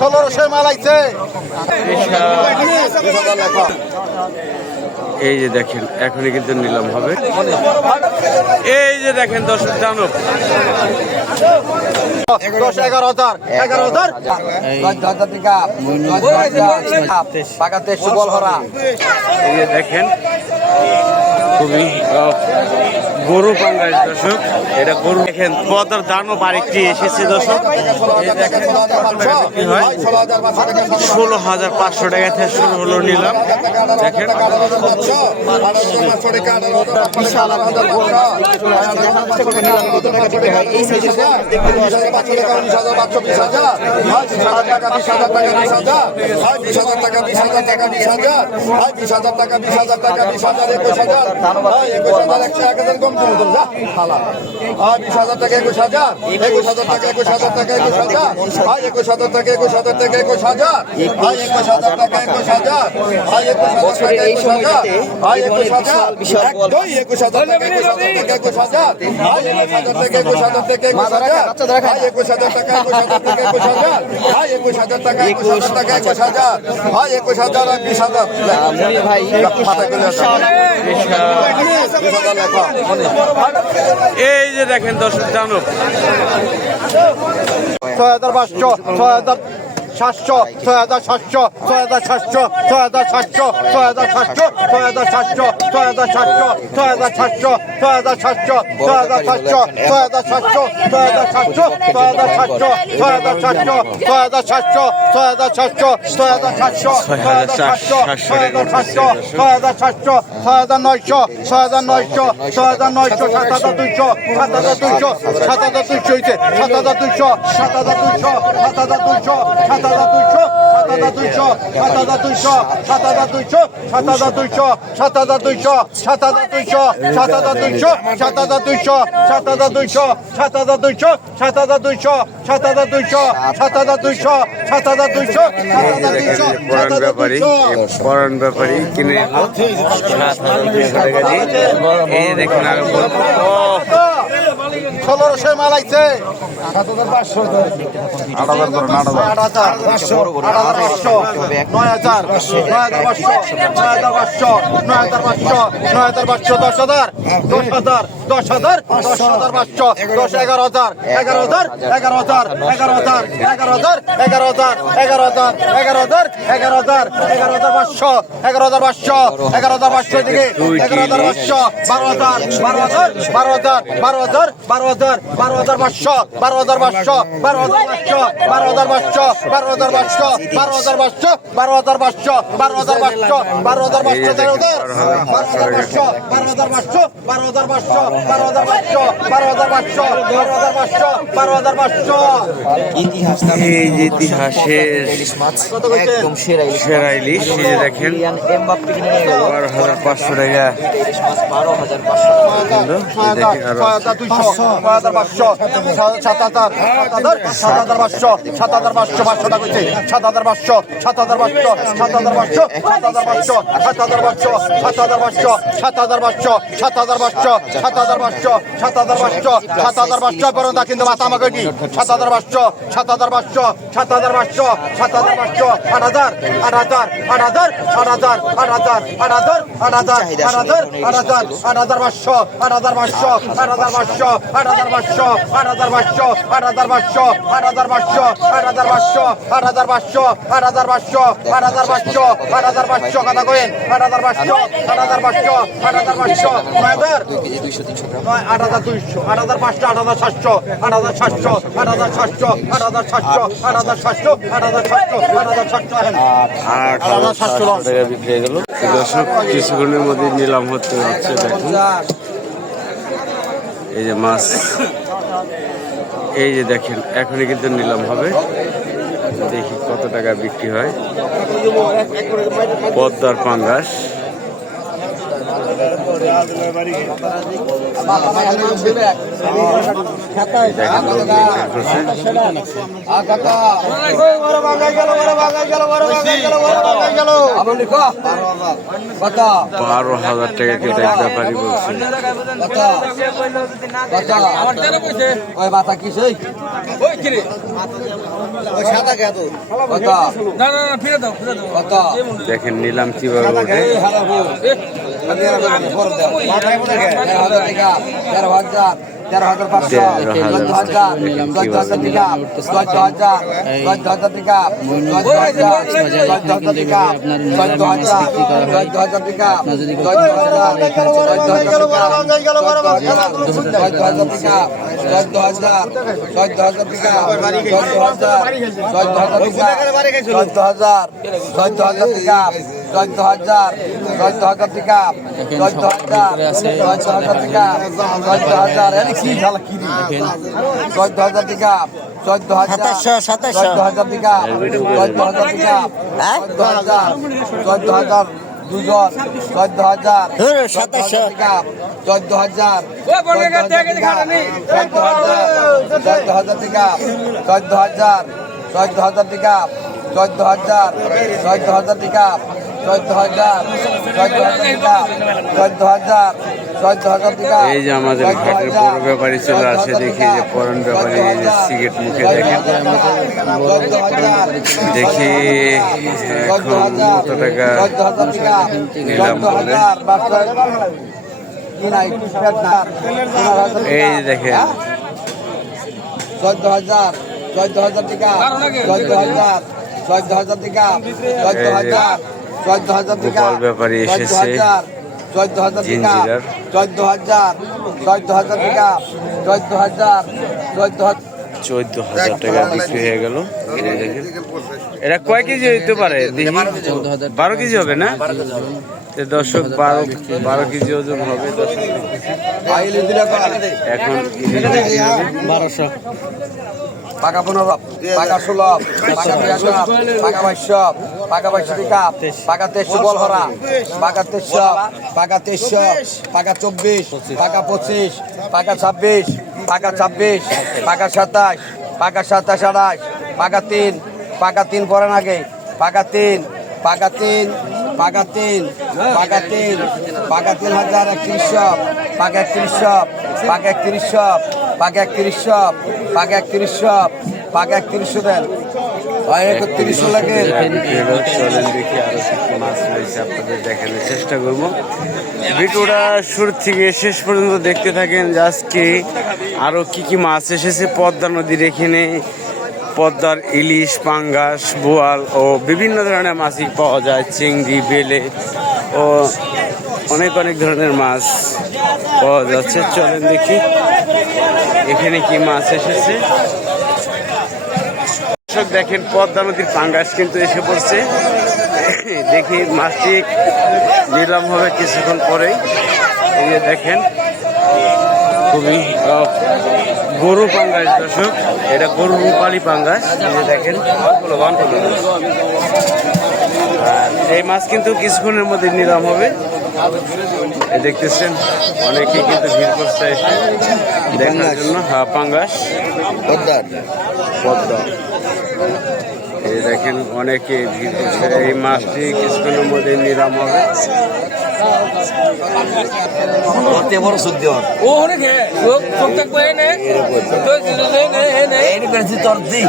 1600 মাল আইছে। এই যে দেখেন এখনই কিন্তু নিলাম হবে। এই যে দেখেন দর্শক দানব 10 11,000 11,000 এই যে দেখেন খুবই গরু পাঙ্গাস দর্শক, এটা গরু দেখেন পদার দানব আরেকটি এসেছে দর্শক। এই দেখেন কি হয় 16,500 টাকা থেকে শুরু হলো নিলাম। দেখেন এই যে দেখেন দর্শক দানব 6500 6700 6700 6700 6700 6700 6700 6700 6700 6700 পরান ব্যাপারী কিনে 7,200 টাকা দিয়ে। এই যে দেখেন আগে 1600 মাল আইছে। 8,500 ইতিহাসের একদম সেরা ইলিশ। এই যে দেখেন 12,500 টাকা। কিন্তু মাথা আমাকে কি 7,500 7,500 7,500 7,500 8,000 8,000 8,000 8,000 8,000 8,000 8,000 8,000 8,000 8,500 8,500 8,500 8,500 8,500 8,500 8,500 8,500 8,500 8,500 8,500 8,500 কথা কইন 8,500 8,500 8,500 9,000 8,200 8,500 8,700 8,700 8,700 8,700 8,700 8,700 টাকা বিক্রি হয়ে গেল দর্শক। কিছুক্ষণের মধ্যে নিলাম হচ্ছে দেখুন। এই যে মাছ, এই যে দেখেন এখনই কিন্তু নিলাম হবে। দেখি কত টাকা বিক্রি হয়। পদ্মার পাঙ্গাস 12,000 টাকা কেটে ব্যাপারী বলছে। দেখেন নিলাম কিভাবে ওঠে। 14,000 এই যে আমাদের ঘাটের বড় ব্যাপারী চলে আসে, দেখি যে পরন ব্যাপারী সিগারেট মুখে দেখেন। দেখি এখন কত টাকা নিলাম বলে। এই দেখেন 14,000 টাকা, 14,000 টাকা, 14,000 টাকা, গোপাল ব্যাপারী এসেছে 14,000 টাকা, জিঞ্জিরার। 14,000 টাকা, 14,000 টাকা বিক্রি হয়ে গেল। এই দেখেন এটা কয় কেজি হইতে পারে? 12 কেজি হবে না? তো দর্শক 12 কেজি ওজন হবে দর্শক। এখন 1200 পাকা 15, পাকা 16, পাকা 13, পাকা 22, পাকা 22 টাকা, পাকা 23 বল ভরা, পাকা 23, পাকা 23, পাকা 24, পাকা 25, পাকা 26, পাকা 26, পাকা 27, পাকা 27 28, পাকা 3, পাকা 3 পরেন আগে, পাকা 3, পাকা 3, পাকা 3, পাকা 3, পাকা 3,031, পাকা 31, পাকা 31, পাকা 31, পাকা 31, পাকা 31 দেন, 31 লাগে। চলেন দেখি আরো কিছু মাছ রয়েছে, আপনাদের দেখানোর চেষ্টা করবো। ভিডিওটা শুরু থেকে শেষ পর্যন্ত দেখতে থাকেন যে আজকে আরো কি কি মাছ এসেছে পদ্মা নদীর এখানে। পদ্মার ইলিশ, পাঙ্গাস, বোয়াল ও বিভিন্ন ধরনের মাছই পাওয়া যায়, চিংড়ি, বেলে ও অনেক অনেক ধরনের মাছ পাওয়া যাচ্ছে। চলেন দেখি এখানে কি মাছ এসেছে। দেখেন পদ্মা নদীর পাঙ্গাস কিন্তু এসে পড়ছে। দেখি মাছটি নিলাম হবে কিছুক্ষণ পরেই। এই যে দেখেন খুবই গরু পাঙ্গাস দর্শক, এটা গরু রূপালী পাঙ্গাস। এই যে দেখেন আর এই মাছ কিন্তু কিছুক্ষণের মধ্যে নিলাম হবে। এই দেখতেছেন অনেকে কিন্তু ভিড় করছে এসে দেখার জন্য। হ্যাঁ পাঙ্গাস পদ্মা। এই দেখেন অনেকে ভিড় করছে। এই মাছটি কিছুক্ষণের মধ্যে নিলাম হবে। বড় শুদ্ধ ও অনেক প্রত্যেক বই নে তোর দি